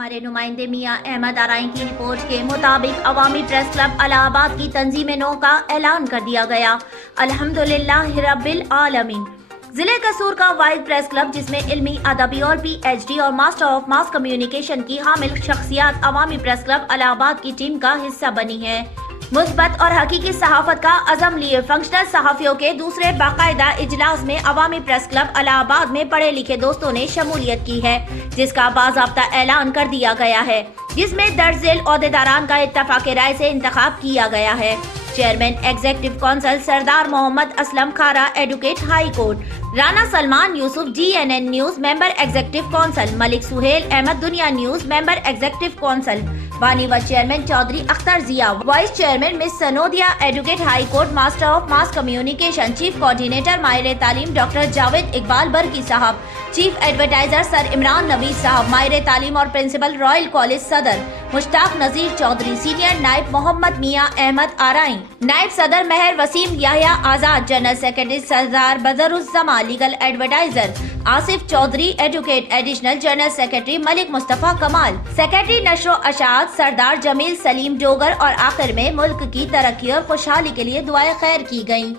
हमारे नुमाइंदे मियां अहमद आराई की रिपोर्ट के मुताबिक अवामी प्रेस क्लब इलाहाबाद की तंजीम नौ का ऐलान कर दिया गया। अल्हम्दुलिल्लाह रब्बिल आलमीन। जिले कसूर का वाहिद प्रेस क्लब जिसमें इल्मी, अदबी और PhD और मास्टर ऑफ मास कम्युनिकेशन की हामिल शख्सियात अवामी प्रेस क्लब इलाहाबाद की टीम का हिस्सा बनी है। मुस्बत और हकीकी सहाफत का अज़म लिए फंक्शनल सहाफियों के दूसरे बाकायदा इजलास में अवामी प्रेस क्लब इलाहाबाद में पढ़े लिखे दोस्तों ने शमूलियत की है, जिसका बाज़ाब्ता ऐलान कर दिया गया है, जिसमें दर्ज झेल ओहदेदारान का इत्तफाक राय से इंतखाब किया गया है। Chairman executive council Sardar Mohammad Aslam Khara advocate high court, Rana Salman Yousuf GNN news member executive council, Malik Sohail Ahmed Dunya news member executive council, बानी व chairman Chaudhry Akhtar Zia, vice chairman miss Sanodia advocate high court, master of mass communication, chief coordinator माहिर तालीम डॉक्टर जावेद इकबाल बरकी साहब, chief advertiser sir Imran Naveed साहब, माहिर तालीम और principal royal college सदर मुश्ताक नजीर चौधरी, सीनियर नायब मोहम्मद मियां अहमद आराई, नायब सदर Mehr Waseem Yahya Azad, general secretary Sardar Badruzzaman, legal advertiser Asif Chaudhry advocate, additional general secretary Malik Mustafa Kamal, secretary नशो अशात सरदार जमील सलीम डोगर और आखिर में मुल्क की तरक्की और खुशहाली के लिए दुआएं खैर की गयी।